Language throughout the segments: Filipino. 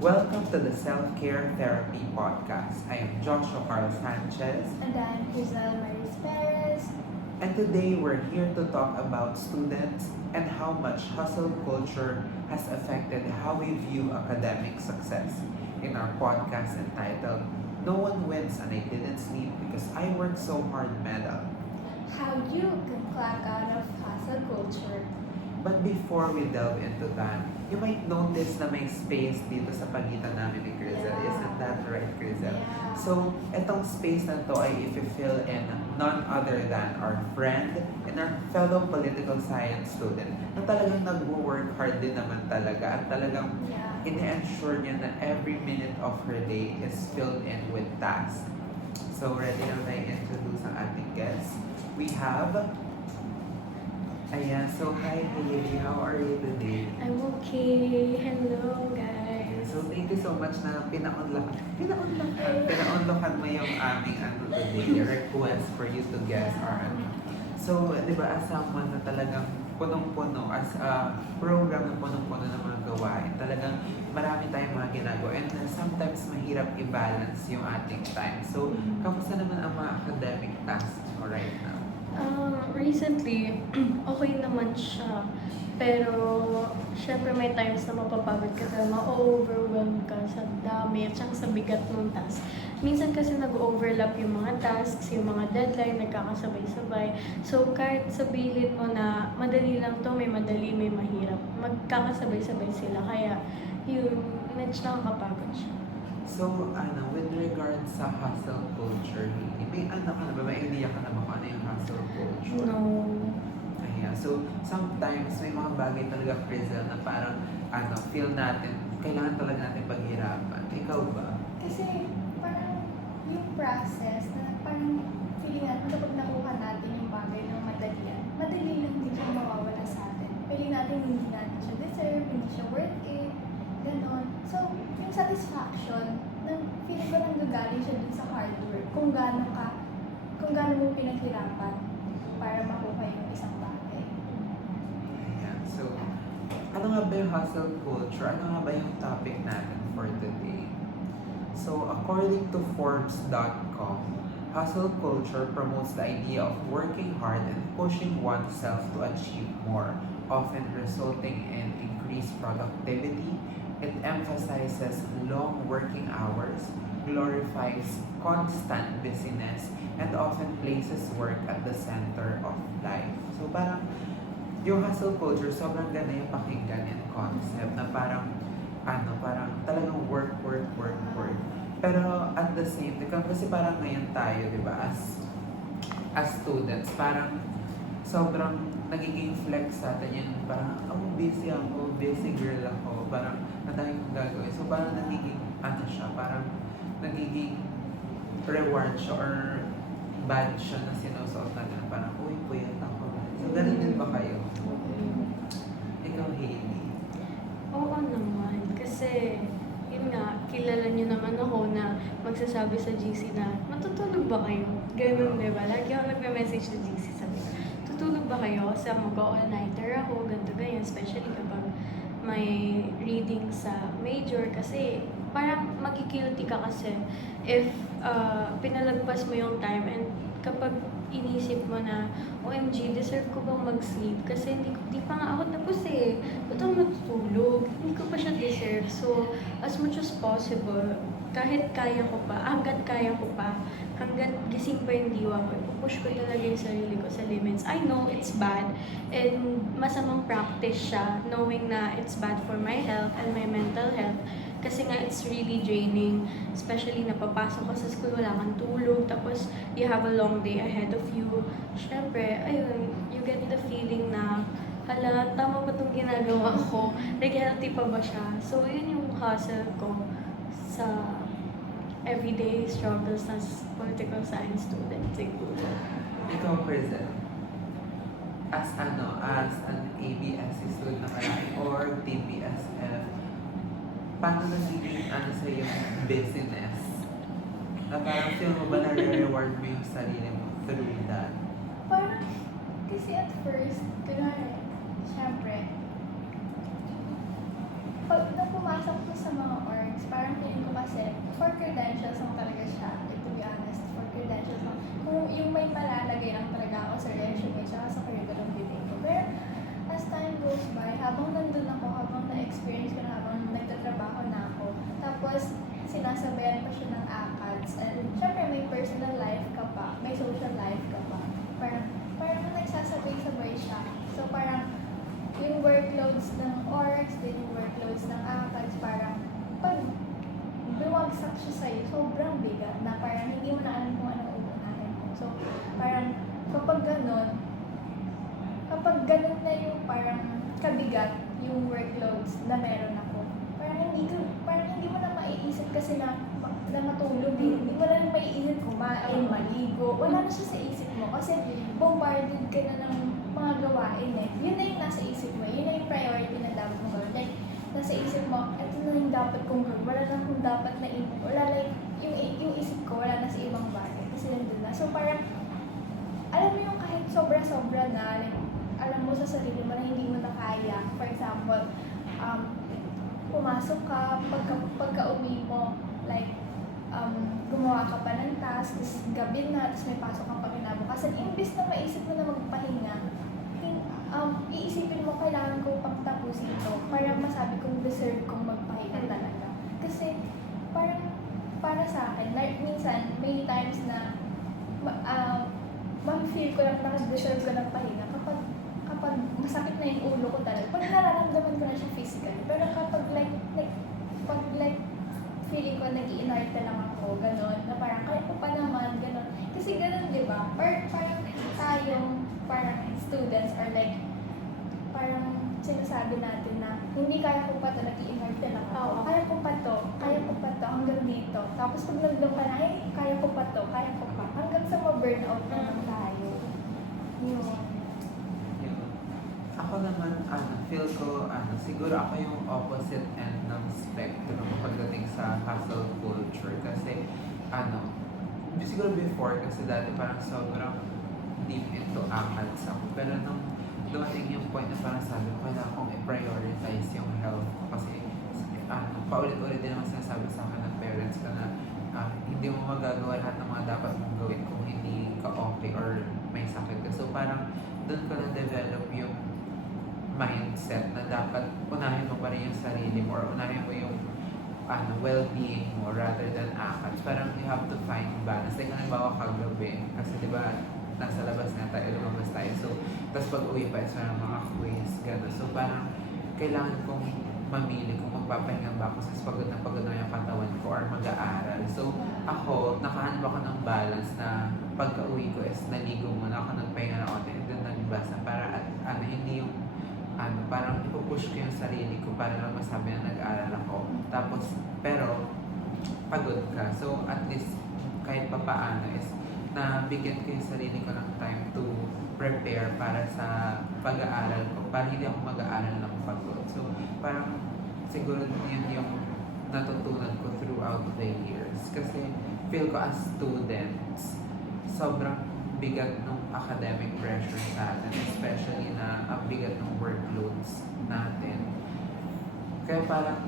Welcome to the Self-Care Therapy Podcast. I am Joshua Carl Sanchez, And I'm Giselle Maris Perez. and today we're here to talk about students and how much hustle culture has affected how we view academic success. In our podcast entitled, No One Wins and I Didn't Sleep Because I Worked So Hard medal. How you can clock out of hustle culture. But before we delve into that, you might notice na may space dito sa pagitan namin ni Crizel. Yeah. Isn't that right, Crizel? Yeah. So, etong space na to ay if-fill in none other than our friend and our fellow political science student na talagang nag-work hard din naman talaga at talagang Yeah. ini-ensure niya na every minute of her day is filled in with tasks. So, ready na tayo introduce ang ating guest. We have... Ayan, so hi Haley, how are you today? I'm okay. Hello, guys. So thank you so much na pinaunlokan mo yung aming today, request for you to guest our So, di ba, as someone na talagang punong-puno, as a program na punong-puno ng mga gawain, talagang marami tayong mga ginagawa and sometimes mahirap i-balance yung ating time. So, kamusta naman ang mga academic tasks mo right now? Recently, okay naman siya. Pero, syempre may times na mapapagod ka na ma-overwhelm ka sa dami at saka sa bigat ng task. Minsan kasi nag-overlap yung mga tasks, yung mga deadline, nagkakasabay-sabay. So, kahit sabihin mo na madali lang to, may madali, may mahirap, magkakasabay-sabay sila. Kaya, yun, medyo nakakapagod siya. So, with regards sa hustle culture, may ka na ba? May idea ka na ba kung ano yung hustle culture? No. Ayan. So, sometimes may mga bagay talaga, Frizzle, na parang, feel natin, kailangan talaga natin paghirapan. Ikaw ba? Kasi parang yung process na parang feeling natin kapag nakuha natin yung bagay ng madali lang din siya mawawala sa atin. Feeling natin hindi natin siya deserve, hindi siya worth it, ganon. So, yung satisfaction, feeling ko nanggagaling siya dun sa hard work, kung gaano mo pinaghirapan para makuha yung isang bagay. Ayan. So, ano nga ba yung hustle culture? Ano nga ba yung topic natin for today? So, according to Forbes.com, hustle culture promotes the idea of working hard and pushing oneself to achieve more, often resulting in increased productivity. It emphasizes long working hours, glorifies constant busyness, and often places work at the center of life. So parang yung hustle culture, sobrang ganda yung pakinggan yung concept na parang talagang work. Pero at the same time, kasi parang ngayon tayo, di ba, as students, parang sobrang nagiging flex sa atin yun. Parang, busy ako, busy girl ako. Parang, madami kong gagawin. So, parang nagiging, parang nagiging reward siya or badge siya na sinusuot natin. Parang, uy, puyat ako. So, ganun din ba kayo? Ikaw, Hailey. Oo naman. Kasi, yun nga, kilala niyo naman ako na magsasabi sa GC na, matutulog ba kayo? Ganun, di ba? Lagi ako nagme-message sa GC, sabi ko, tutulog ba kayo? Kasi mag-all-nighter ako, ganito, ganyan. Especially kapag may reading sa major. Kasi, parang magkikilty ka kasi if pinalagpas mo yung time and kapag inisip mo na, OMG, deserve ko bang mag-sleep? Kasi di pa nga ako tapos eh. Ba't ako matutulog? Hindi ko pa siya deserve. So, as much as possible, kahit kaya ko pa, hanggat kaya ko pa, hanggat gising pa yung diwa ko, ipupush ko talaga yung sarili ko sa limits. I know it's bad and masamang practice siya, knowing na it's bad for my health and my mental health. Kasi nga, it's really draining. Especially, napapasok ka sa school, wala kang tulog. Tapos, you have a long day ahead of you. Siyempre, ayun, you get the feeling na, hala, tama ba itong ginagawa ko? Nag-healthy pa ba siya? So, yun yung hustle ko sa everyday struggles as political science student, siguro. Ikaw, Frizzle. As an ABS student na kalaki or TBSF, paano nagiging sa yung business? Na parang feel mo ba na reward mo yung sarili mo through that? Parang, kasi at first, kunwari, syempre, pag pumasok ko sa mga orgs for credentials lang talaga siya. Like, to be honest, for credentials lang. Kung yung may malalagay lang talaga ako sa resume, tsaka sa curriculum vitae ko. Pero, as time goes by, habang nandun ako, habang na-experience ko na, habang nagtatrabaho na ako, tapos sinasabayan pa siya ng ACADS, and syempre may personal life ka pa, may social life ka pa. Parang nagsasabay-sabay siya. So parang yung workloads ng ORACS, din yung workloads ng ACADS, parang pag bumagsak siya sa'yo, sobrang bigat na parang hindi mo na alam kung anong uunahin mo. So parang kapag ganun na yung parang kabigat yung workloads na meron ako, parang hindi mo na maiisip kasi na matulog eh. Hindi mo na maiisip kumain, maligo. Wala na siya sa isip mo kasi bombarded ka na ng mga gawain eh. Yun na yung nasa isip mo. Yun na yung priority na dapat mo gawin. Like, nasa isip mo, ito na yung dapat kong gawin. Wala na kung dapat na wala like, yung isip ko, wala na sa ibang bagay. Kasi nandun na. So parang, alam mo yung kahit sobra-sobra na, like, alam mo sa sarili mo na hindi mo na kaya. For example, pumasok ka, pagka-uwi mo, like, gumawa ka pa ng task, tapos gabi na, tapos may pasok kang pagkinabukasan. Imbis na maisip mo na magpahinga, iisipin mo, kailangan ko pang tapusin ito para masabi kong deserve kong magpahinga talaga. Kasi, parang, para sa akin, minsan, may times na ma-feel ko lang naka-deserve ko ng pahinga kapag masakit na yung ulo ko talaga. Pag nararamdaman ko na siya physically. Pero kapag feeling ko nag-i-inarte lang ako, gano'n, na parang kaya ko pa naman, gano'n. Kasi gano'n, di ba? Parang tayong students are like, parang sinasabi natin na hindi kaya ko pa ito, nag-i-inarte lang ako. Kaya ko pa to, hanggang dito. Tapos pag nagdang pa na, kaya ko pa to, kaya ko pa. Hanggang sa ma-burnout naman tayo. Yun. Ako naman, feel ko, siguro ako yung opposite end ng spectrum pagdating sa hustle culture. Kasi, siguro before, kasi dati parang sobrang deep into ACADS ako. Pero nung dumating yung point na parang sabi ko, kailangan kong i-prioritize yung health ko. Kasi, paulit-ulit din naman sinasabi sa akin ng parents ko na hindi mo magagawa lahat ng mga dapat mong gawin kung hindi ka okay or may sakit ka. So, parang doon ko na-develop yung mindset na dapat unahin mo pa rin yung sarili mo or unahin mo yung well-being mo rather than ACADS. Parang you have to find balance. Like, halimbawa kagabi, kasi di ba nasa labas na tayo, lumabas tayo. So, tapos pag uwi pa, isa ng mga quiz, gano'n. So, parang kailangan kong mamili kung magpapahinga ba ako sa pagod na yung katawan ko or mag-aaral. So, ako, nakahanap ako ng balance na pagka-uwi ko is naligo muna ako, nagpahinga na konti, and then nagbasa para at hindi yung parang ipupush ko yung sarili ko para lang masabi na nag-aaral ako. Tapos, pero, pagod ka. So, at least, kahit pa paano is, nabigyan ko yung sarili ko ng time to prepare para sa pag-aaral ko. Para hindi ako mag-aaral ng pagod. So, parang, siguro yun yung natutunan ko throughout the years. Kasi, feel ko as students, sobrang bigat ng academic pressure sa atin, especially na ang bigat ng workloads natin. Kaya parang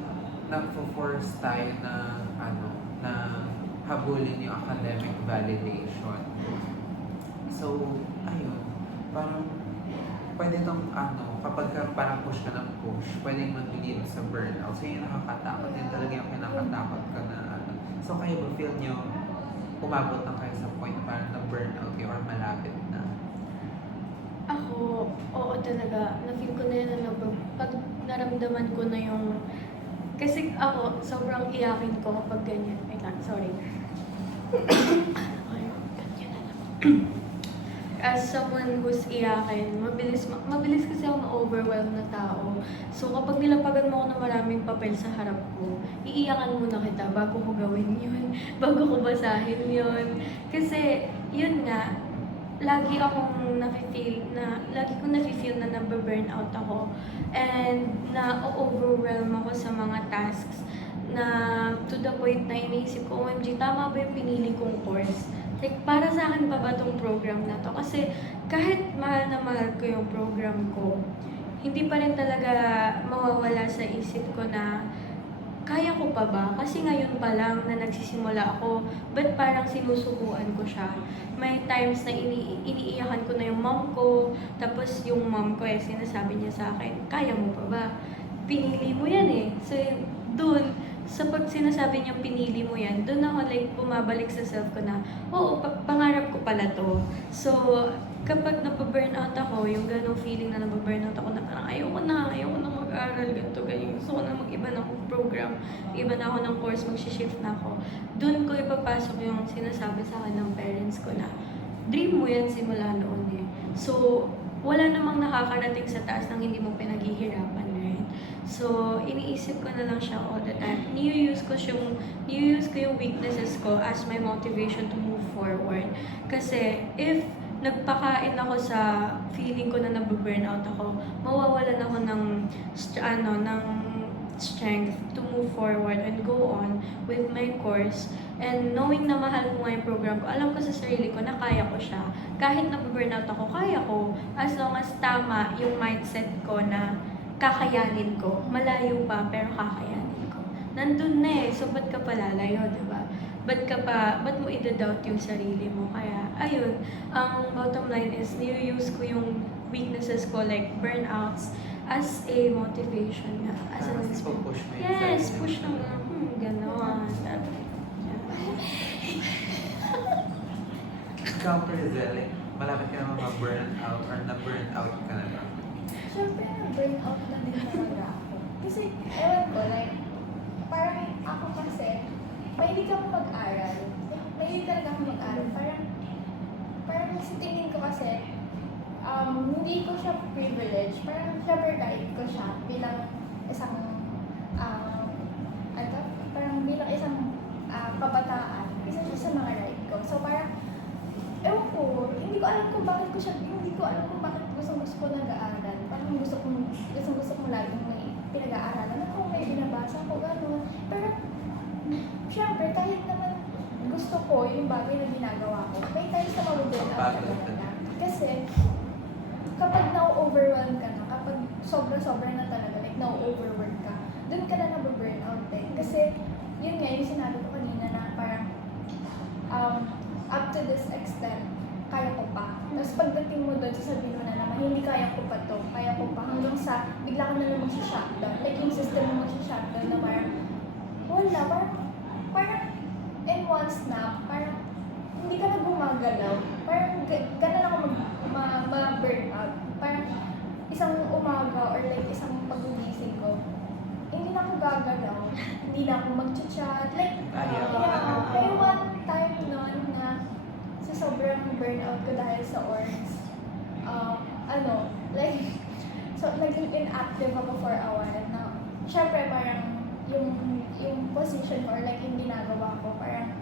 nagpo-force tayo na na habulin yung academic validation. So, ayun, parang pwede itong kapag parang push ka ng push, pwedeng mag-lead sa burnout. So, yung nakakatakot, yun talaga yung kinakatakot ka na So, kayo ba feel nyo umabot na kayo sa point parang na-burnout kayo or malapit na? Ako, oo talaga. Na-feel ko na yun na pag naramdaman ko na yung... Kasi ako, sobrang iyakin ko kapag ganyan. Wait lang, sorry. Ay, ganyan na lang. As someone who's iyakin, mabilis kasi ako ma-overwhelm na tao. So kapag nilapagan mo ako ng maraming papel sa harap ko, iiyakan muna kita bago ko gawin yun, bago ko basahin yun. Kasi yun nga, lagi kong nafe-feel na nabe-burnout ako and na-overwhelm ako sa mga tasks na to the point na iniisip ko, OMG, tama ba yung pinili kong course? Like, para sa akin pa ba itong program na to? Kasi kahit mahal na mahal ko yung program ko, hindi pa rin talaga mawawala sa isip ko na kaya ko pa ba? Kasi ngayon pa lang na nagsisimula ako, ba't parang sinusubuan ko siya? May times na iniiyakan ko na yung mom ko, tapos yung mom ko sinasabi niya sa akin, kaya mo pa ba? Pinili mo yan eh. So, dun, sa pag sinasabi niya pinili mo yan, dun ako like bumabalik sa self ko na, oo, pangarap ko pala to. So, kapag napaburnout ako, yung ganong feeling na napaburnout ako na parang ayoko na mag-aral, ganito, ganyan. Gusto ko na mag-iba na akong program, iba na ako ng course, mag-shift na ako. Doon ko ipapasok yung sinasabi sa akin ng parents ko na, dream mo yan simula noon eh. So, wala namang nakakarating sa taas nang hindi mo pinaghihirapan, right? So, iniisip ko na lang siya all the time. Niyo-use ko yung weaknesses ko as my motivation to move forward. Kasi, if nagpakain ako sa feeling ko na nababurnout ako, mawawalan ako ng strength to move forward and go on with my course. And knowing na mahal ko nga yung program ko, alam ko sa sarili ko na kaya ko siya. Kahit nababurnout ako, kaya ko. As long as tama yung mindset ko na kakayanin ko. Malayo pa, pero kakayanin ko. Nandun na eh. So, ba't ka pa lalayo, diba? Ba't mo i-doubt yung sarili mo? Kaya, ayun, ang bottom line is, use ko yung weaknesses ko, like burnouts, as a motivation nga. As an inspiration. push mo yung Yes, sarili mo. push lang. Ganon. Ikaw, Prizel, malapit ka naman ma-burn out or na-burn out ka na lang. Siyempre, burnout na din talaga ako. Kasi, ewan ko, like, parang ako kasi, mahilig ako mag-aral. Mahilig talaga ako mag-aral. Parang sa tingin ko kasi, hindi ko siya privilege. Parang syempre right ko siya bilang isang, parang bilang isang kabataan. Isa siya sa mga right ko. So parang, ewan ko, hindi ko alam kung bakit gusto ko nag-aaral. Parang gusto ko laging may pinag-aaralan. Ako may binabasa ko, gano'n. Pero, syempre, kahit naman gusto ko yung bagay na ginagawa ko, may times na mabuburn out talaga. Kasi, kapag na-overwhelm ka na, kapag sobra-sobra na talaga, like na-overwork ka, dun ka na nabuburn out eh. Kasi, yun nga, yung sinabi ko kanina na parang, up to this extent, kaya ko pa. Tapos pagdating mo doon, sasabihin mo na naman, hindi kaya ko pa to, kaya ko pa. Hanggang sa, bigla ka na lang mag-shutdown. Like yung system mo mag-shutdown na parang, wala, parang, in one snap, parang, hindi ka na gumagalaw. Parang, ganun ako ma-burn out. Parang, isang umaga or like isang pag-gising ko, hindi na ako gagalaw. Hindi na ako mag-chat. Like, may one time noon na sa sobrang burnout ko dahil sa orgs, so naging inactive ako for a while na, syempre parang yung position ko or like yung ginagawa ko, parang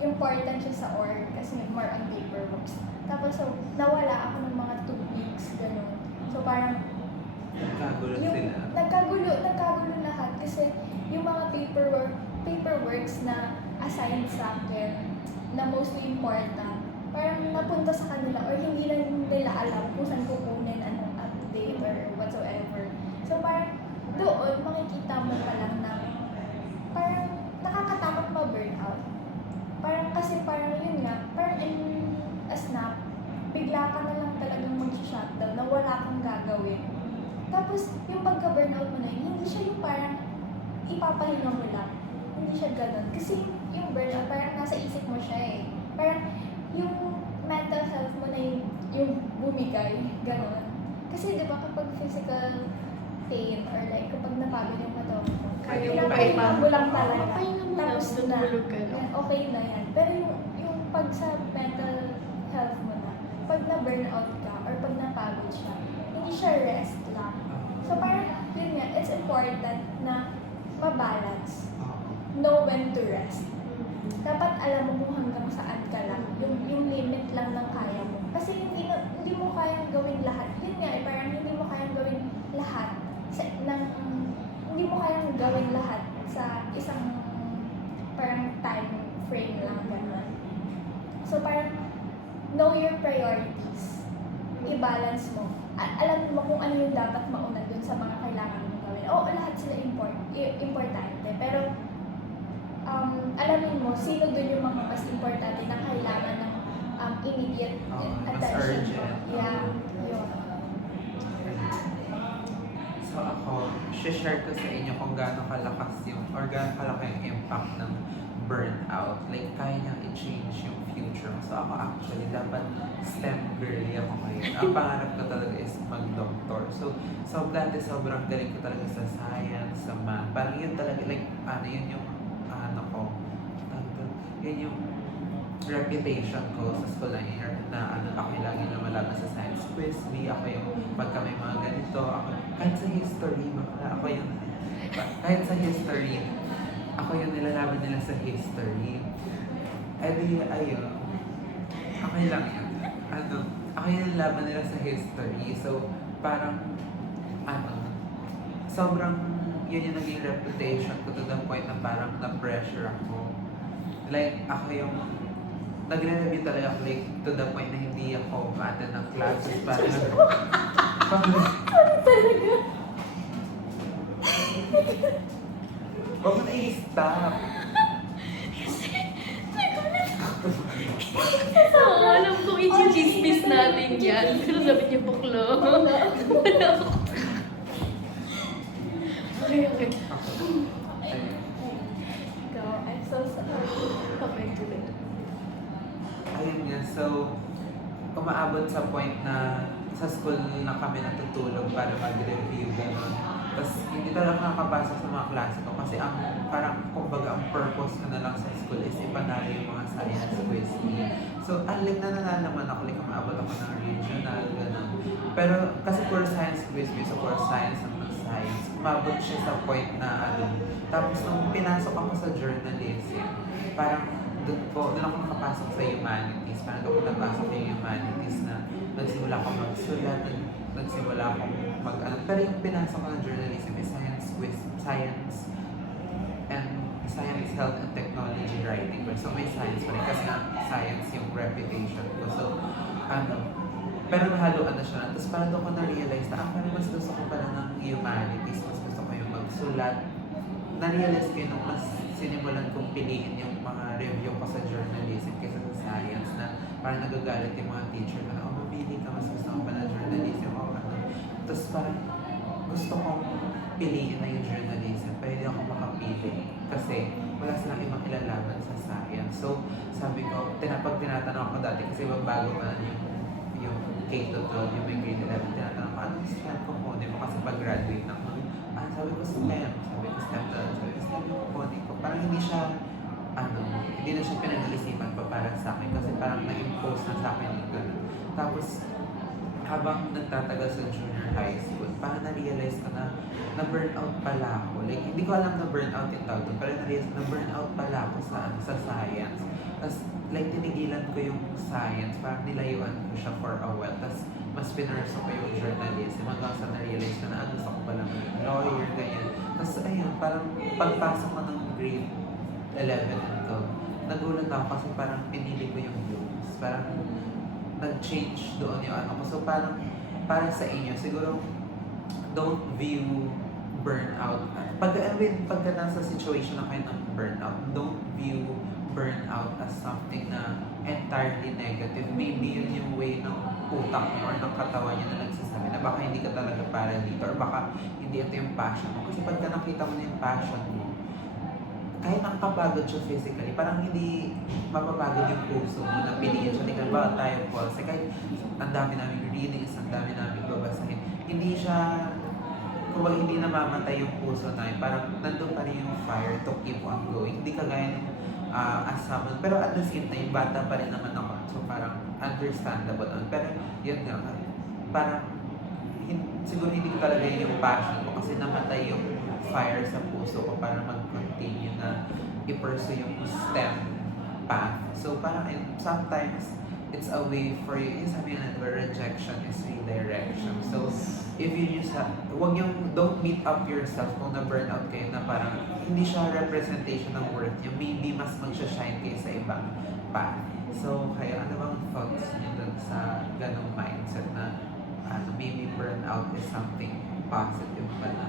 important siya sa org kasi more on paperworks. Tapos so, nawala ako ng mga 2 weeks, gano'n. So parang, Nagkagulo sila. nagkagulo lahat kasi yung mga paperworks na assigned sa akin na mostly important, parang napunta sa kanila or hindi lang nila alam kung saan kukunin anong update or whatsoever. So parang doon makikita mo pa lang na parang nakakatakot ma-burnout. Parang kasi parang yun nga, parang in a snap, bigla ka na lang talagang mag-shutdown na wala kang gagawin. Tapos, yung pagka-burnout mo na yun, hindi siya yung parang ipapahinga mo lang. Hindi siya ganun. Kasi yung burnout, parang nasa isip mo siya eh. Parang yung mental health mo na yung bumigay, ganun. Kasi di ba kapag physical pain or like kapag napagod yung katawan mo, pinapahinga mo lang talaga. Tapos na, yan, okay na yan. Pero yung pag sa mental health mo na, pag na-burnout ka or pag napagod siya, hindi siya rest lang. So parang, yun nga, it's important na mabalance. Know when to rest. Dapat alam mo kung hanggang saan ka lang. Yung limit lang ng kaya mo. Kasi hindi mo kayang gawin lahat. Yun nga, parang hindi mo kayang gawin lahat. Hindi mo kayang gawin lahat sa isang parang time frame lang. Ganun. So parang, know your priorities. I-balance mo. Alam mo kung ano yung dapat mauna dun sa mga kailangan mong gawin. Oo, lahat sila importante. Pero, alamin mo, sino doon yung mga mas importante na kailangan ng immediate Mas attention mo. urgent. Yeah, yun. So ako, share ko sa inyo kung gaano kalakas yung, or gaano kalaki yung impact ng burnout. Like, kaya niyang i-change yung future mo. So ako actually, dapat STEM girly ako ngayon. Ang pangarap ko talaga is mag-doctor. So dati sobrang galing ko talaga sa science, sa math. Parang yun talaga, like, yun yung, yun yung reputation ko sa school na year na ako yung lagi lumalaban sa science quiz bee, ako yung pagka may mga ganito, ako, kahit sa history, ako yung, kahit sa history, ako yung nilalaban nila sa history. Eh di, ayun, okay lang yun. Ako yung nilalaban nila sa history, so parang, sobrang, yun yung naging reputation ko to the point na parang na-pressure ako. Like, ako yung nagre-review talaga ako, like, to the point na hindi ako ma-attend ng classes. Parang huwag mo na i-stop. Alam kong i-chismis natin yan. Pero sabi niya, bakla. Okay. Ikaw, I'm so sorry. Okay, tuloy. Ayun nga, so, umaabot sa point na sa school na kami natutulog para mag-review, gano'n. Tapos, hindi talaga nakakapasok sa mga klase ko kasi ang, parang, kumbaga, ang purpose ko na lang sa school is ipanalo yung mga science quiz. So, unlike na nanalo naman ako, like, umaabot ako ng regional, gano'n. Pero, kasi for science quiz, so for science and science, umabot siya sa point na, tapos, nung pinasok ako sa journalism, parang, doon ako nakapasok sa humanities. Parang doon ako napasok yung humanities na nagsimula akong magsulat, nagsimula akong pero yung pinasok ko ng journalism is science quiz, science and science, health and technology writing. So may science pa rin kasi nga science yung reputation ko. So, pero nahaluan na siya. Tapos parang doon ko na-realize na, parang mas gusto ko pala ng humanities, mas gusto ko yung magsulat. Na-realize ko nung mas sinimulan kong piliin yung mga review ko sa journalism kaysa sa science na parang nagagalit yung mga teacher na, mabili ka, mas gusto ko pa na journalism o ano. Tapos parang gusto kong piliin na yung journalism, pwede ako makapili kasi wala silang ibang ilalaban sa science. So sabi ko, tinatanong ako dati kasi bago pa yung K-12, yung may grade 11, tinatanong ko, anong STEM ko po? Di ba kasi pag-graduate ako, sabi ko STEM, sabi ko STEM yung kukunin ko. Parang hindi na siya pinag-alisipan pa para sa akin kasi parang na-impose na sa akin yung gano'n. Tapos, habang nagtatagal sa junior high school, parang na-realize ko na na-burnout pala ako. Like, hindi ko alam na burnout yung tawag doon, pero na-realize na burnout pala ako sa science. Tapos, like, tinigilan ko yung science, parang nilayuan ko siya for a while. Tapos, mas pinurso ko yung journalism hanggang sa na-realize ko na gusto ko pala maging lawyer, ganyan. Tapos, ayun, parang pagpasok ko ng grade 11 ito, nagulat ako kasi parang pinili ko yung blues. Parang nag-change doon yung ano ko. So parang para sa inyo, siguro don't view burnout. Pagka nasa situation na kayo ng burnout, don't view burnout as something na entirely negative. Maybe yun yung way ng utak niyo or ng katawan niyo na nagsasabi na baka hindi ka talaga para dito or baka hindi ito yung passion mo. Kasi pagka nakita mo na yung passion mo, kahit nakakapagod siya physically, parang hindi mapapagod yung puso mo na piliin siya. Tingnan ba tayo po? Kasi kahit ang dami namin readings, ang dami namin babasahin, hindi siya, kumbaga hindi namamatay yung puso na yun. Parang nandun pa rin yung fire to keep on going. Hindi kagaya ng as someone. Pero at the same time, bata pa rin naman ako. So parang understandable naman. Pero yun nga, parang siguro hindi ko talaga yun yung passion ko kasi namatay yung fire sa puso ko para mag-continue na i-pursue yung STEM path. So parang sometimes it's a way for you, yung sabi na rejection is redirection. So if you just don't beat up yourself kung na-burnout kayo na parang hindi siya representation ng worth niyo, maybe mas mag-shine kayo sa ibang path. So kaya ano bang thoughts niyo dun sa ganong mindset na maybe burnout is something positive pala?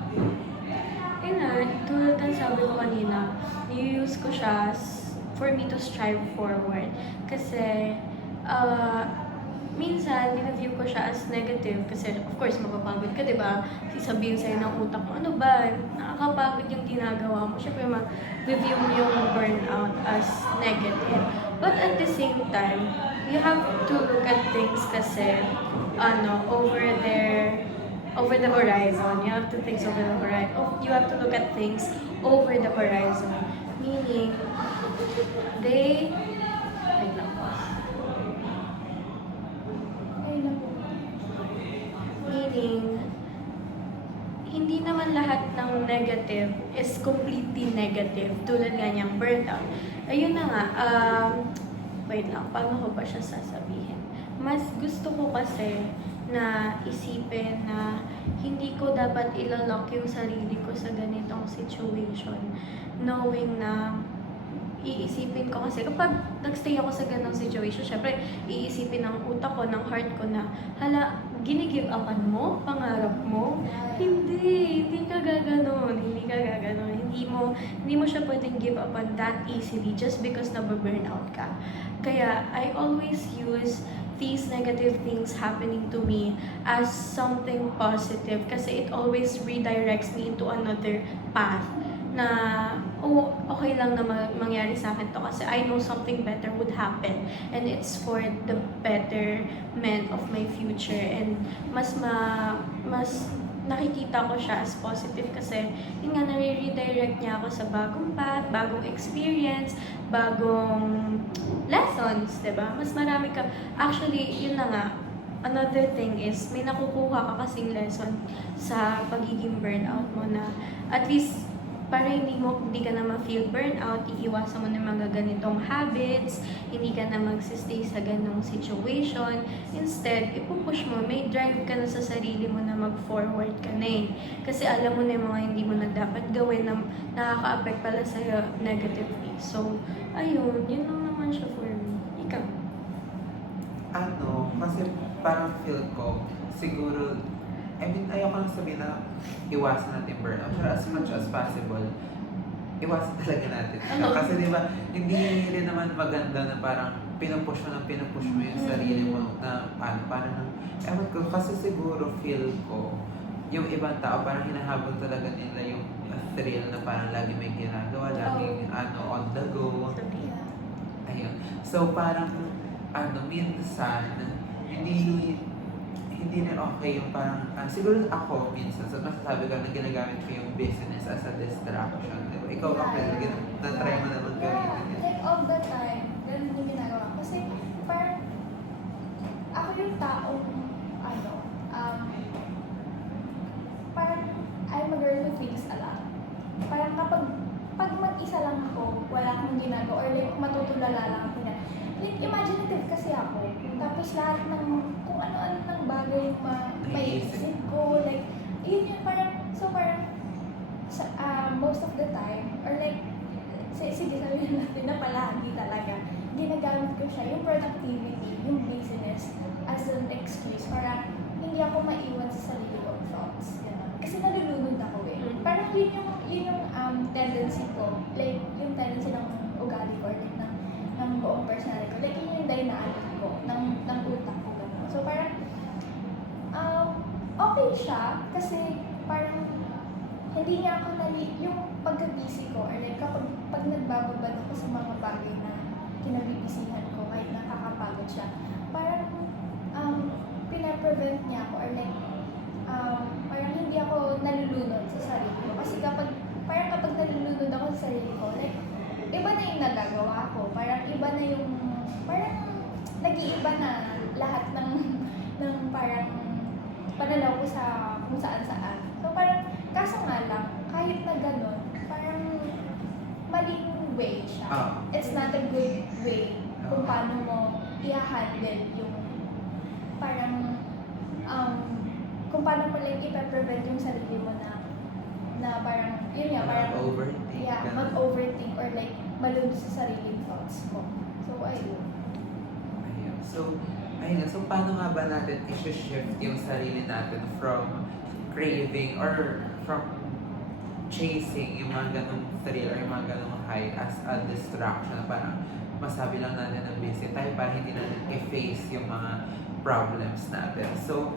Yun nga, tulad ng sabi ko kanina, i-use ko siya for me to strive forward. Kasi, minsan, view ko siya as negative kasi of course mapapagod ka, di ba? Sasabihin sa'yo ng utak mo, ano ba? Nakakapagod yung ginagawa mo. Siyempre, ma-review mo yung burnout as negative. But at the same time, you have to look at things kasi, over the horizon. You have to think over the horizon. You have to look at things over the horizon. Meaning, wait lang po. Ayun na po. Meaning, hindi naman lahat ng negative is completely negative. Tulad nga niyang burnout. Ayun na nga, wait lang, paano ko ba siya sasabihin? Mas gusto ko kasi na isipin na hindi ko dapat ilalock yung sarili ko sa ganitong situation. Knowing na iisipin ko kasi kapag nagstay ako sa ganong situation, syempre iisipin ng utak ko, ng heart ko na, hala, ginigive upan mo, pangarap mo. Hindi ka gaganon. Hindi mo siya pwedeng give upan that easily just because nababurnout ka. Kaya, I always use these negative things happening to me as something positive kasi it always redirects me into another path na, okay lang na mangyari sa akin to kasi I know something better would happen and it's for the betterment of my future and mas nakikita ko siya as positive kasi yun nga, nare-redirect niya ako sa bagong path, bagong experience, bagong lessons, diba? Mas marami ka, actually, yun na nga, another thing is, may nakukuha ka kasing lesson sa pagiging burnout mo na at least para hindi ka na ma-feel burnout, iiwasan mo ng mga ganitong habits, hindi ka na magsistay sa ganong situation. Instead, ipupush mo, may drive ka na sa sarili mo na mag-forward ka na eh. Kasi alam mo na yung mga hindi mo na dapat gawin na nakaka-affect pala sa'yo negatively. So, ayun, yun lang naman siya for me. Ikaw? Kasi parang feel ko, siguro, ayoko lang sabihin na iwasan natin burnout. Pero as much as possible, iwasan talaga natin siya. Kasi di ba, hindi rin naman maganda na parang pinupush mo yung sarili mo na parang ewan ko, kasi siguro feel ko, yung ibang tao parang hinahabol talaga nila yung thrill na parang lagi may ginagawa, laging on the go. Ayun. So parang, minsan, hindi rin okay yung parang, siguro ako minsan, so masasabi ko na ginagamit ko yung business as a distraction. Diba? Ikaw ba, na-try mo naman gamitin yun? Like all the time, ganun yung ginagawa ko. Kasi parang, ako yung taong, parang, I'm a girl who thinks a lot. Parang pag mag-isa lang ako, wala akong ginagawa, or like matutulala lang ako na, like, imaginative kasi ako. Tapos lahat ng kung ano-ano ng bagay yung maiisip ko, like, yun yung parang, so parang, most of the time, or like, sige sabihin natin na palagi talaga, ginagamit ko siya, yung productivity, yung business, as an excuse para hindi ako maiwan sa sarili kong thoughts. Ganun. Kasi nalulunod ako eh. Parang yun yung tendency ko, like, yung tendency ng ugali ko, or like, ng buong personality ko. Like, yun yung dynamic ko, ng utak ko. Gano'n. So, parang, okay siya, kasi parang, hindi niya ako yung pagka-busy ko, or like, pag nagbababad ako sa mga bagay na kinabibisihan ko, kahit nakakapagod siya, parang, pinaprevent niya ako, or like, parang hindi ako nalulunod sa sarili ko. Kasi kapag nalulunod ako sa sarili ko, like, iba na yung nagagawa ko. Parang iba na yung, parang nag-iiba na lahat ng parang pananaw ko sa kung saan-saan. So parang, kaso nga lang, kahit na gano'n, parang maling way siya. It's not a good way kung paano mo i-handle yung parang, kung paano mo lang ipaprevent yung sarili mo na parang, yun nga, parang, overthink. yeah, mag-overthink or like, malun sa sariling thoughts mo. So, ayun. So, paano nga ba natin i-shift yung sarili natin from craving or from chasing yung mga ganong thrill or yung mga ganong high as a distraction. Parang masabi lang natin na busy tayo para hindi natin i-face yung mga problems natin. So,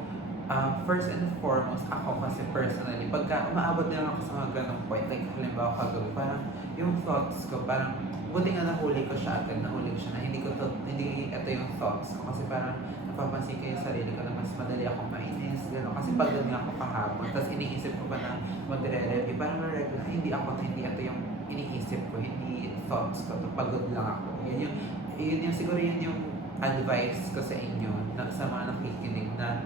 first and foremost, ako kasi personally, pagka umaabot din ako sa mga ganong point, like halimbawa kagabi, parang yung thoughts ko, parang buti nga nahuli ko siya agad, nahuli ko siya na hindi ito yung thoughts ko kasi parang napapansin ko yung sarili ko na mas madali akong mainis, gano'n. Kasi pagod nga ako kahapon, tapos iniisip ko pa na magre-review, parang na-regular, hindi ito yung iniisip ko, hindi thoughts ko, pagod lang ako. Yun yung siguro yun yung advice ko sa inyo, sa mga nakikinig na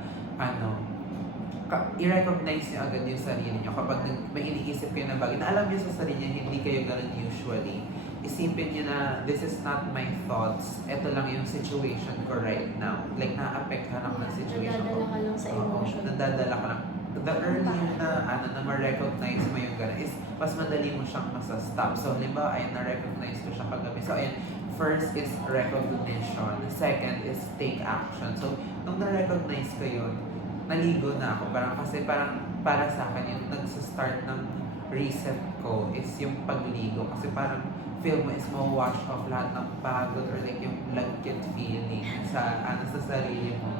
i-recognize nyo agad yung sarili nyo kapag may iniisip kayo na bagay na alam nyo sa sarili nyo, hindi kayo ganun usually. Isipin nyo na this is not my thoughts, ito lang yung situation ko right now. Like, na-apektuhan ako ng situation ko. Nadadala ka lang sa emotion. Nadadala ka lang. The earlier na ma-recognize mo yung gano'n is mas madali mo siyang masa-stop. So, halimbawa, ay na-recognize ko siya kagabi. So, ayun, first is recognition. Second is take action. So, nung na-recognize ko yun, naligo na ako. Kasi para sa akin, yung nagsa-start ng reset ko is yung pagligo. Kasi parang feel mo is ma-wash off lahat ng pagod or like yung lagkit feeling sa sarili mo.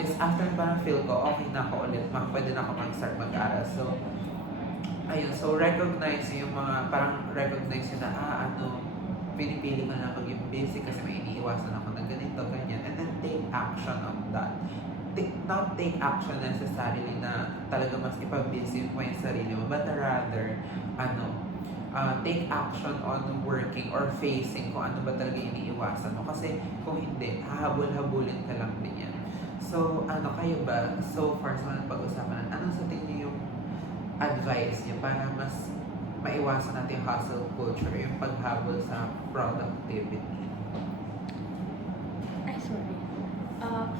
Is after parang feel ko, okay na ako ulit, pwede na ako mag-start mag-aral. So, ayun, so recognize yung mga, parang recognize yun na, pinipili ko na maging busy kasi may iniiwasan ako ng ganito, ganyan. And then take action on that. Not take action necessarily na talaga mas ipabusy mo yung sarili mo, but rather, take action on working or facing kung ano ba talaga iniiwasan mo. Kasi kung hindi, hahabol-habulin ka lang din yan. So, kayo ba, so far sa mga pag-usapan, ano sa tingin niyo yung advice niyo para mas maiwasan natin yung hustle culture, yung paghabol sa productivity? Ay, sorry.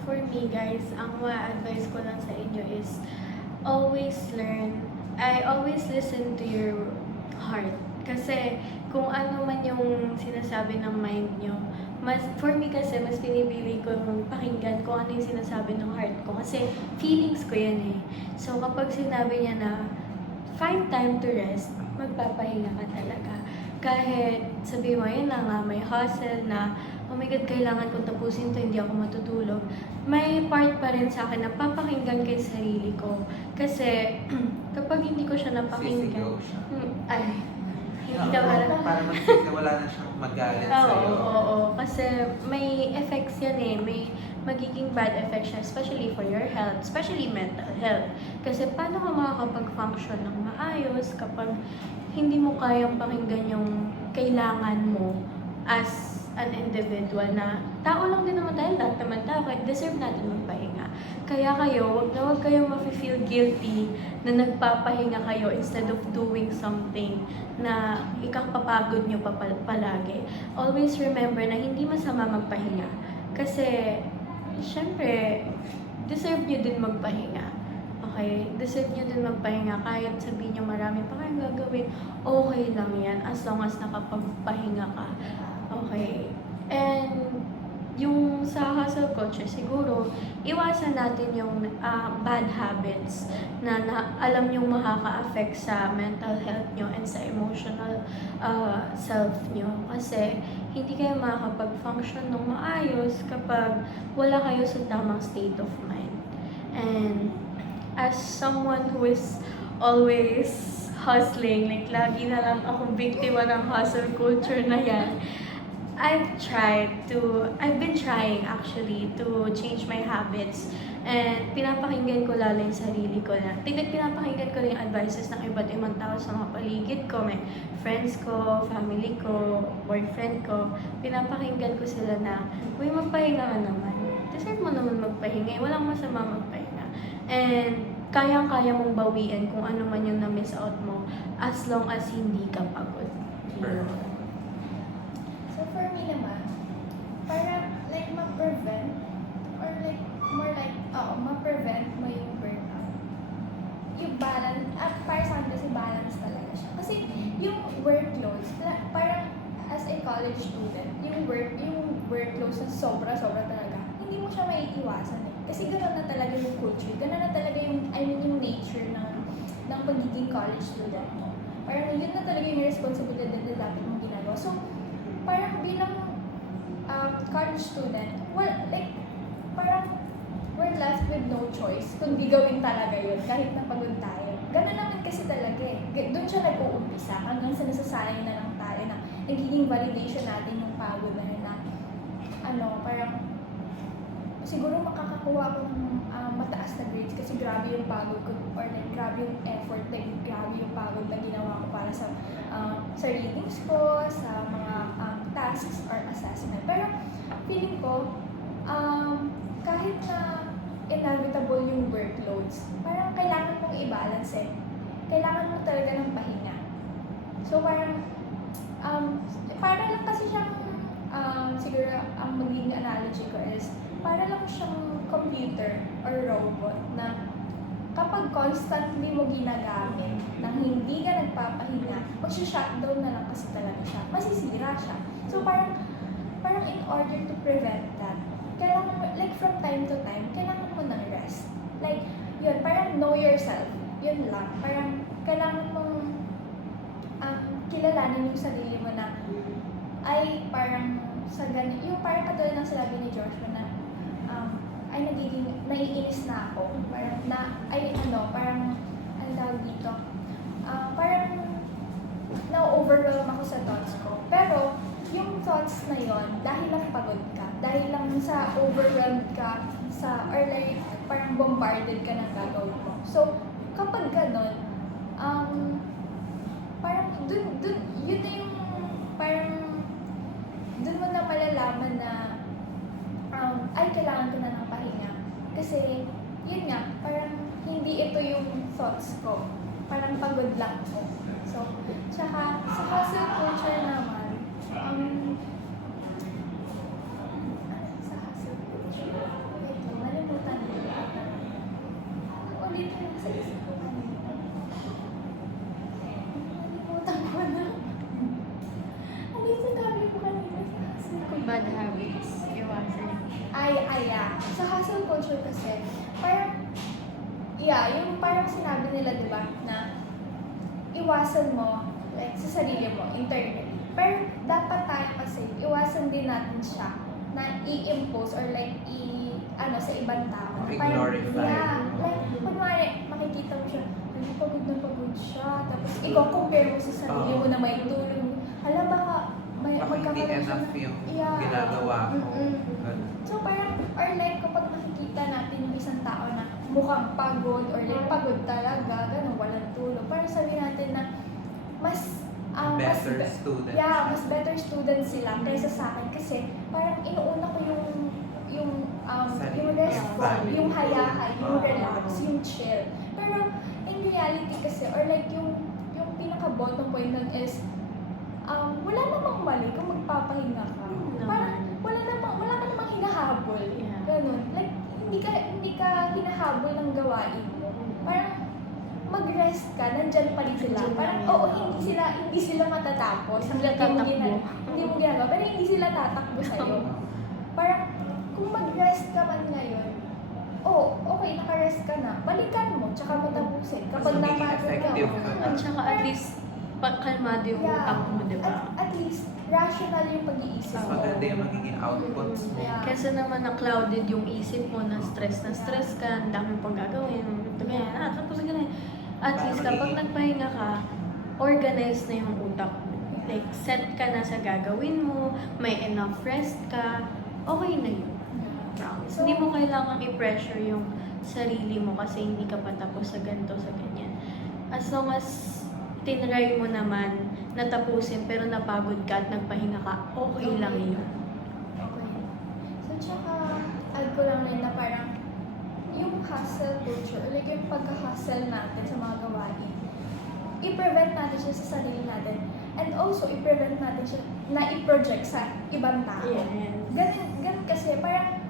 For me, guys, ang ma-advise ko lang sa inyo is always listen to your heart. Kasi kung ano man yung sinasabi ng mind nyo, for me kasi, mas pinipili ko pakinggan kung ano yung sinasabi ng heart ko. Kasi feelings ko yan eh. So kapag sinabi niya na, find time to rest, magpapahinga ka talaga. Kahit sabi mo, yun na nga, may hustle na, oh my God, kailangan kong tapusin to, hindi ako matutulog. May part pa rin sa akin na papakinggan kay sarili ko. Kasi kapag hindi ko siya napakinggan, Sisigaw siya. hindi daw Para wala na siyang magalit sa'yo. Oo. Kasi may effects yan eh. May magiging bad effects siya, especially for your health, especially mental health. Kasi paano ka makakapag-function ng maayos kapag hindi mo kayang pakinggan yung kailangan mo as an individual na tao lang din naman tayo, lahat naman tao, deserve natin magpahinga. Kaya kayo, wag kayong mafe-feel guilty na nagpapahinga kayo instead of doing something na ikakapagod nyo palagi. Always remember na hindi masama magpahinga. Kasi, syempre, deserve nyo din magpahinga. Okay? Deserve nyo din magpahinga. Kahit sabihin nyo marami pa kayong gagawin, okay lang yan as long as nakapagpahinga ka. Okay. And yung sa hustle culture, siguro, iwasan natin yung bad habits na alam nyo makaka-affect sa mental health nyo and sa emotional self nyo. Kasi hindi kayo makakapag-function ng maayos kapag wala kayo sa tamang state of mind. And as someone who is always hustling, like lagi na lang akong biktima ng hustle culture na yan, I've been trying actually to change my habits and pinapakinggan ko lalo yung sarili ko na pinapakinggan ko yung advices ng iba't ibang tao sa mga paligid ko, may friends ko, family ko, boyfriend ko, pinapakinggan ko sila na, uy, magpahinga ka naman. Deserve mo naman magpahinga, walang masama magpahinga. And kayang-kaya mong bawian kung ano man yung na-miss out mo as long as hindi ka pagod. Perfect. So for me naman, para like ma-prevent or like more like, ma-prevent mo yung burnout. Yung balance, para sa akin kasi balance talaga siya. Kasi yung workloads, parang as a college student, yung workloads na sobra-sobra talaga, hindi mo siya maiiwasan eh. Kasi gano'n na talaga yung culture, gano'n na talaga yung nature ng ng pagiging college student mo. Parang yun na talaga yung responsibilidad na dapat mong ginagawa. So, parang bilang college student, well, like, parang we're left with no choice kundi gawin talaga yun kahit napagod tayo. Ganun naman kasi talaga eh. Doon siya nag-uumpisa hanggang sa nasasanay na lang tayo na nagiging validation natin yung pagod na yun na parang siguro makakakuha ko ng mataas na grades kasi grabe yung pagod ko or like, grabe yung effort, like grabe yung pagod na ginawa ko para sa readings ko, sa mga tasks or assessment. Pero feeling ko, kahit na inevitable yung workloads, parang kailangan mong i-balance eh. Kailangan mo talaga ng pahinga. So parang, para lang kasi siyang, siguro ang magiging analogy ko is, para lang siyang computer or robot na kapag constantly mo ginagamit nang hindi ka nagpapahinga, mag-shutdown na lang kasi talaga siya. Masisira siya. So parang in order to prevent that, kailangan mo, like from time to time, kailangan mo ng rest. Like, yun, parang know yourself. Yun lang. Parang kailangan mong kilalanin yung sarili mo na ay parang sa ganun, yung parang katulad ng sinabi ni Joshua na ay naiinis na ako. Parang parang ano tawag dito? Parang na-overwhelm ako sa thoughts ko. Pero yung thoughts na yon dahil lang pagod ka, dahil lang sa overwhelmed ka or like parang bombarded ka ng gagawin mo. So, kapag ganun, parang yun na yung parang dun mo na malalaman na ay kailangan ko na ng pahinga. Kasi, yun nga, parang hindi ito yung thoughts ko. Parang pagod lang ko. So, tsaka sa hustle culture naman, sa hustle culture, wait lang, nalimutan nila. Ulit lang sa isip ko kanina. Nalimutan ko na. Ano yung sinabi ko kanina sa hustle culture? Bad habits. Iwasan. Yeah. Sa hustle culture kasi, parang, yung parang sinabi nila, di ba, na iwasan mo, like, sa sarili mo, internally. Pero, dapat tayo kasi, iwasan din natin siya na i-impose or like, sa ibang tao. I-glorify. Like, kunwari, makikita mo siya, pagod na pagod siya, tapos ikaw compare mo sa sarili mo na may tulong. Hala, baka Baka hindi magkakaroon siya enough ng- yung Yeah. ginagawa ko. So parang, or like kapag nakikita natin yung isang tao na mukhang pagod or like pagod talaga, ganun, walang tulog, parang sabihin natin na mas Better student. mas better student sila kaysa sa akin kasi parang inuuna ko yung rest ko, Family. yung hayahay, yung relax, yung chill. Pero in reality kasi, or like yung pinaka bottom point nun is wala namang mali kung magpapahinga ka. Parang wala ka namang hinahabol. Yeah. Ganun. Like, hindi ka hinahabol ng gawain mo. Parang mag-rest ka, nandyan pa rin sila. Nandyan Parang, lang yan. hindi sila matatapos. Hindi tatakbo. Hindi mo ginagawa, pero hindi sila tatakbo sa'yo. Parang, kung mag-rest ka man ngayon, okay, naka-rest ka na, balikan mo, tsaka mo tapusin. Kapag Mas magiging napagod ka, effective ka. At saka at least, kalmado yung utak mo, di ba? At least, rational yung pag-iisip Mas mo. maganda yung magiging outputs mo. Yeah. Kesa naman na-clouded yung isip mo, na stress ka, ang daming pang gagawin, ito ganyan, tapos ganyan. At Para least kapag magiging- nagpahinga ka, organized na yung utak mo. Like, set ka na sa gagawin mo, may enough rest ka, okay na yun. Promise. So- Hindi mo kailangan i-pressure yung sarili mo kasi hindi ka pa tapos sa ganito, sa ganyan. As long as tinry mo naman natapusin pero napagod ka at nagpahinga ka, okay lang yun. Okay. So, tsaka, add ko lang rin na parang, yung hustle culture, like yung pagka-hustle natin sa mga gawain, i-prevent natin siya sa sarili natin. And also, i-prevent natin siya na i-project sa ibang tao. Ganun kasi, parang,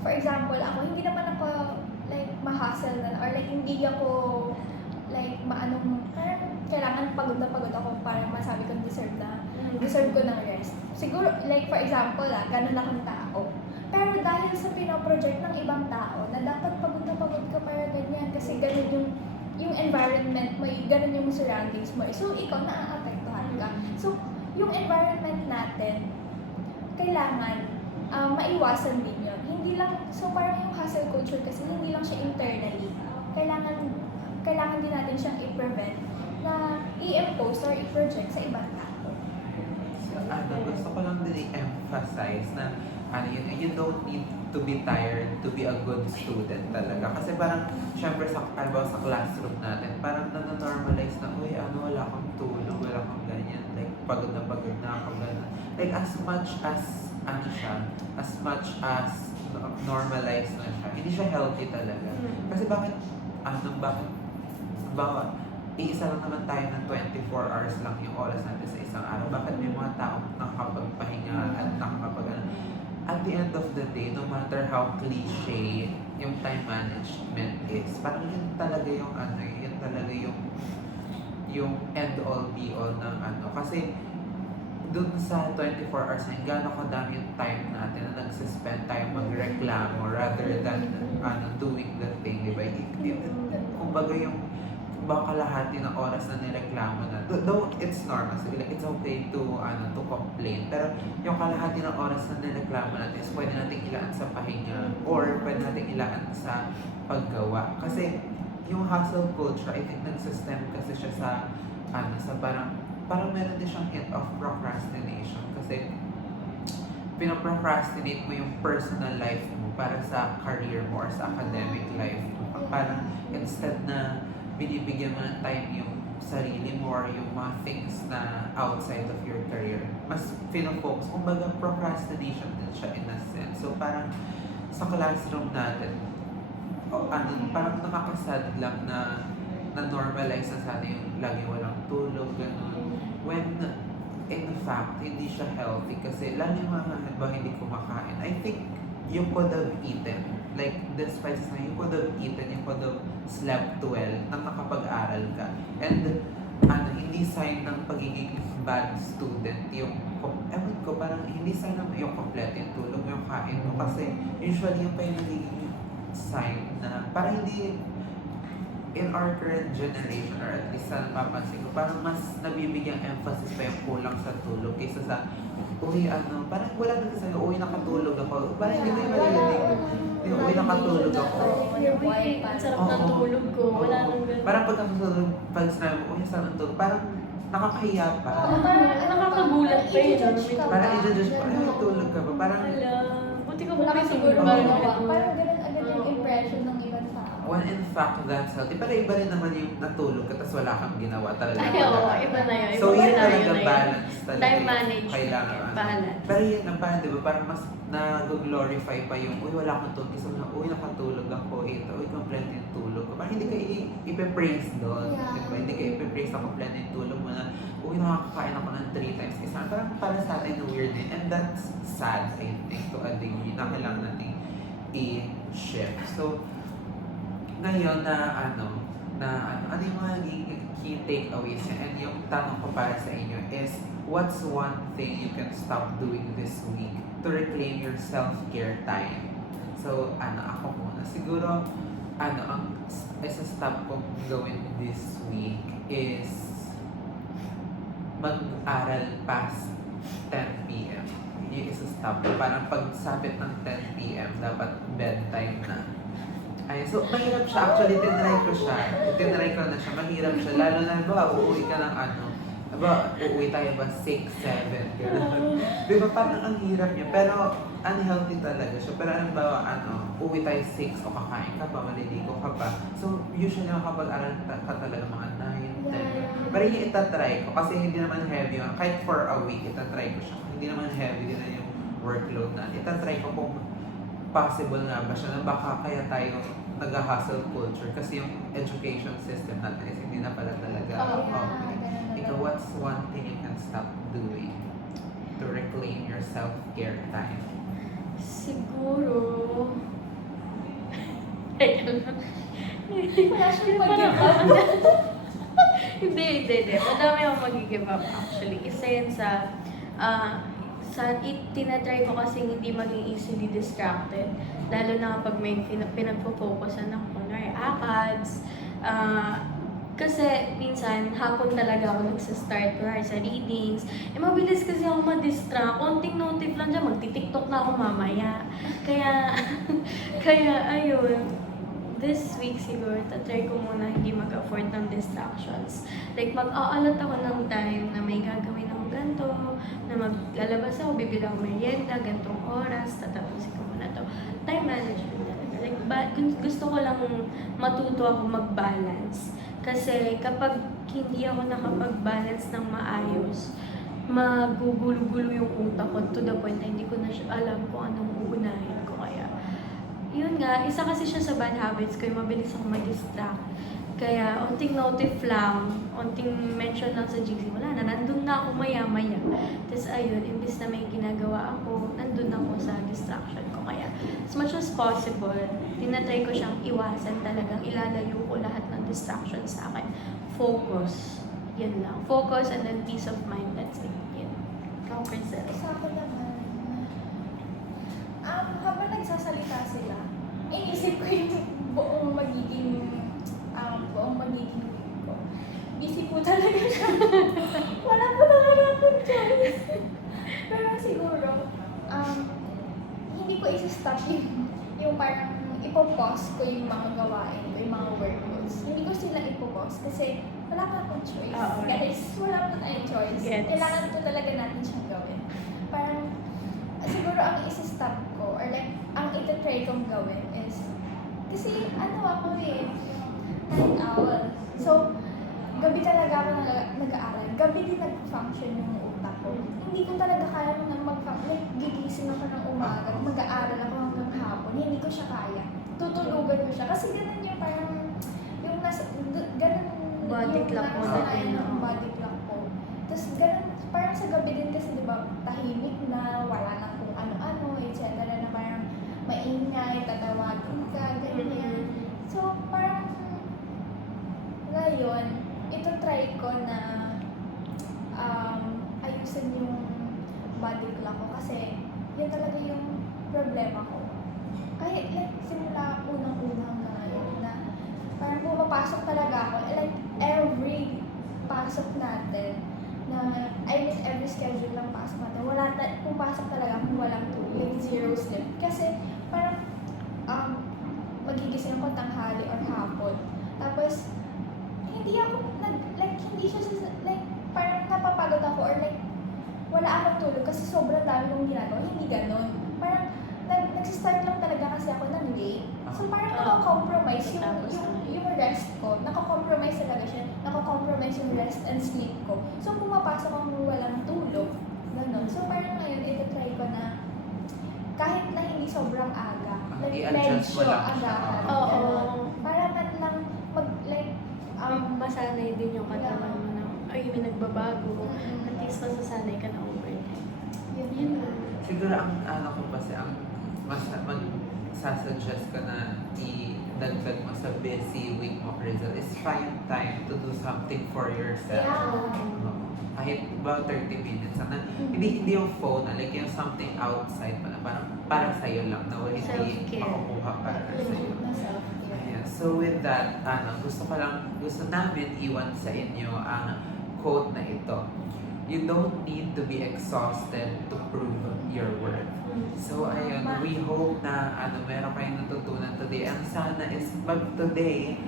for example, ako, hindi naman ako, like, ma-hustle na, or like, hindi ako, like, parang, kailangan pagod na pagod ako para masabi kong deserve ko ng rest. Siguro, like, for example, ganun akong tao. Pero dahil sa pinoproject ng ibang tao na dapat pagod na pagod ka para ganyan kasi ganun yung environment mo, ganun yung surroundings mo. So, ikaw naaapektuhan ka. So, yung environment natin, kailangan maiwasan din yun. Hindi lang, so parang yung hustle culture kasi hindi lang siya internally. Kailangan din natin siyang i-prevent na i-impose or i-project sa ibang tao. So, gusto ko lang din i-emphasize na you don't need to be tired to be a good student talaga. Kasi parang, syempre sa classroom natin, parang nanonormalize na, uy, wala akong tulog, wala akong ganyan. Like, pagod na ako, ganyan. Like, as much as normalized na siya, hindi siya healthy talaga. Kasi bakit, iisa lang naman tayo ng 24 hours lang yung oras natin sa isang araw. Bakit may mga taong nakakapagpahinga at at the end of the day, no matter how cliche yung time management is, parang yun talaga yung yun talaga yung end all be all ng Kasi dun sa 24 hours na yun, gano'n kadami yung time natin na nagsuspend tayo magreklamo rather than doing the thing, di ba? Kumbaga yung kalahati ng oras na nireklamo na, though it's normal, so like, it's okay to complain, pero yung kalahati ng oras na nireklamo natin is pwede natin ilaan sa pahinga or pwede natin ilaan sa paggawa. Kasi yung hustle culture, I think nag-system kasi siya sa parang meron din siyang hint of procrastination kasi pinaprocrastinate mo yung personal life mo para sa career mo or sa academic life mo. Parang instead na binibigyan mo ng time yung sarili mo or yung mga things na outside of your career, mas pinafocus. Kumbaga, procrastination din siya in a sense. So, parang sa classroom natin, parang nakakasad lang na normalize na sana yung lagi walang tulog, gano'n. When, in fact, hindi siya healthy kasi lalo yung mga hindi kumakain. I think you could have eaten. Like, despite na you could have eaten, you could have slept well nang nakapag-aral ka. And, hindi sign ng pagiging bad student yung, ewan ko, parang hindi sign ng yung kompleto yung tulog mo, yung kain mo. Kasi, usually yung pa yung nagiging sign na, parang hindi, in our current generation, or at least sa napapansin ko, parang mas nabibigyang emphasis pa yung kulang sa tulog kaysa sa, uy, parang wala na kasi, uy, nakatulog ako. Parang hindi ko yung maririnig. Uy, nakatulog ako. Ang sarap ng tulog ko. Wala nang ganun. Parang pag sinabi mo, uy, sarap ng tulog, parang nakakahiya pa. Nakakagulat pa yun. Parang i-judge pa, ay, tulog ka pa. Parang, Buti ko Wala pa ka siguro siguro parang magawa. Parang ganun agad yung impression ng ibang tao. when in fact that's healthy. Pero iba rin naman yung natulog ka, tapos wala kang ginawa talaga. Ay, oo, iba na yun. So, Iba yun na talaga yun na yun. balance talaga. Time yung management. Kailangan. Balance. Pero yun ang parang, di ba, parang mas nag-glorify pa yung, uy, wala akong tulog. Kasi uy, nakatulog ako. Uy, complete yung tulog ko. Parang hindi ka ipe-praise doon. Yeah. Diba? Hindi ka ipe-praise na complete yung tulog mo na, uy, nakakakain ako ng 3 times isa. Parang para sa atin weird din. And that's sad, I think, to a degree na kailangan natin i-shift. So, ngayon ano yung mga key takeaways niya? And yung tanong ko para sa inyo is, what's one thing you can stop doing this week to reclaim your self-care time? So, ako muna. Siguro, ang isa stop kong gawin this week is mag-aral past 10 p.m. Yung isa stop ko. Parang pagsapit ng 10 p.m. dapat bedtime na. Ay, so mahirap siya. Actually, tinry ko na siya. Mahirap siya. Lalo na, uuwi ka ng uuwi tayo ba 6, 7, gano'n. Di ba, parang ang hirap niya. Pero, unhealthy talaga siya. Pero, uuwi tayo 6 o kakain ka pa, maliligo ka pa. So, usually, makapag-aral ka talaga mga 9, 10. Pero yung itatry ko, kasi hindi naman heavy. Kahit for a week, itatry ko siya. Hindi naman heavy din na yung workload na. Itatry ko kung possible nga ba siya na baka kaya tayo nag-hustle culture kasi yung education system natin is hindi na pala talaga okay. Ikaw, what's one thing you can stop doing to reclaim your self-care time? Siguro... Wala siyang mag-give up. Hindi. Madami akong mag-give up actually. Isa yun sa tinatry ko kasi hindi maging easily distracted. Lalo na kapag may pinagpo-focusan ako, kunwari ACADS. Kasi minsan, hapon talaga ako nagsastart kunwari sa readings. Mabilis kasi ako ma-distract. Konting notif lang dyan, magti-tiktok na ako mamaya. Kaya, ayun. This week siguro, tatry ko muna hindi mag-afford ng distractions. Like, mag-aalat ako ng time na may gagawin ako ganito, na maglalabas ako, bibili ako merienda, gantong oras, tatapusin ko muna to. Time management talaga. Like, gusto ko lang matuto ako mag-balance. Kasi kapag hindi ako nakapag-balance ng maayos, magugulo-gulo yung utak ko to the point na hindi ko na alam kung anong uunahin ko. Kaya, yun nga, isa kasi siya sa bad habits ko, yung mabilis ako ma-distract. Kaya, unting notif lang, unting mention lang sa GC, wala na, nandun na ako maya-maya. Tapos ayun, imbis na may ginagawa ako, nandun ako sa distraction ko. Kaya, as much as possible, tinatry ko siyang iwasan talagang, ilalayo ko lahat ng distraction sa akin. Focus. Yun lang. Focus and then peace of mind, that's it. Yun. Ikaw, Crystal. Sa akin naman, habang nagsasalita sila, inisip ko yung buong magiging week ko. Busy po talaga siya. Wala po talaga akong choice. Pero siguro, hindi ko isi-stop yung parang ipopause ko yung mga gawain ko, yung mga workloads. Hindi ko sila ipopause kasi wala pa akong choice. Oo. Guys, wala pa tayong choice. Gets. Kailangan po talaga natin siyang gawin. Parang, siguro ang isi-stop ko, or like, ang ita-try kong gawin is, kasi ano ako night owl. So, gabi talaga ako nag-aaral. Gabi din nag-function yung utak ko. Hindi ko talaga kaya nang like, gigising ako ng umaga, mag-aaral ako hanggang hapon. Hindi ko siya kaya. Tutulugan ko siya. Kasi ganun yung parang, yung ganun Body yung clock mo nakasanayan din, ng no? body clock ko. Tapos ganun, parang sa gabi din kasi diba, tahimik na, wala na kung ano-ano, etc. Na parang maingay, tatawagin ka, ganyan. So, parang ngayon, ito try ko na ayusin yung body clock ko kasi yun talaga yung problema ko. Kahit like, simula unang-unang hanggang ngayon na parang pumapasok talaga ako, like every pasok natin na, every schedule ng pasok natin, pumapasok talaga kung walang tulog, like zero sleep. Kasi parang magigising ako tanghali or hapon. Tapos, hindi siya, like, parang napapagod ako or like, wala akong tulog kasi sobrang dami kong ginagawa. Hindi ganon. Parang, nagsistart lang talaga kasi ako ng late. So, parang nako-compromise yung rest ko. Nako-compromise talaga siya. Nako-compromise yung rest and sleep ko. So, pumapasok akong walang tulog. Ganon. So, parang ngayon, ito-try ko na kahit na hindi sobrang aga, i-adjust mo medyo lang siya. agahan. Oo. Ganon. Para man lang Masanay din yung katawan mo na, ay, may nagbabago. Mm-mm. At least masasanay ka na overtime. yun lang. Siguro ang ano ko kasi, ang magsasuggest ko na i-dagdag mo sa busy week mo, Rizal, is find time to do something for yourself. Yeah. Kahit about 30 minutes. Hindi yung phone, like yung something outside pa na parang para sa'yo lang na hindi Self-care. makukuha para sa'yo. Self-care. Ayan. So with that, gusto namin iwan sa inyo ang quote na ito. You don't need to be exhausted to prove your worth. So ayun, we hope na meron kayong natutunan today. Ang sana is today,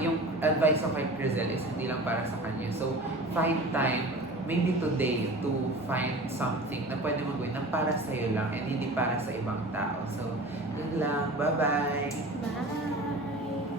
yung advice ko kay Crizel is hindi lang para sa kanya. So find time, maybe today, to find something na pwede mo gawin na para sa'yo lang and hindi para sa ibang tao. So yun lang. Bye-bye! Bye!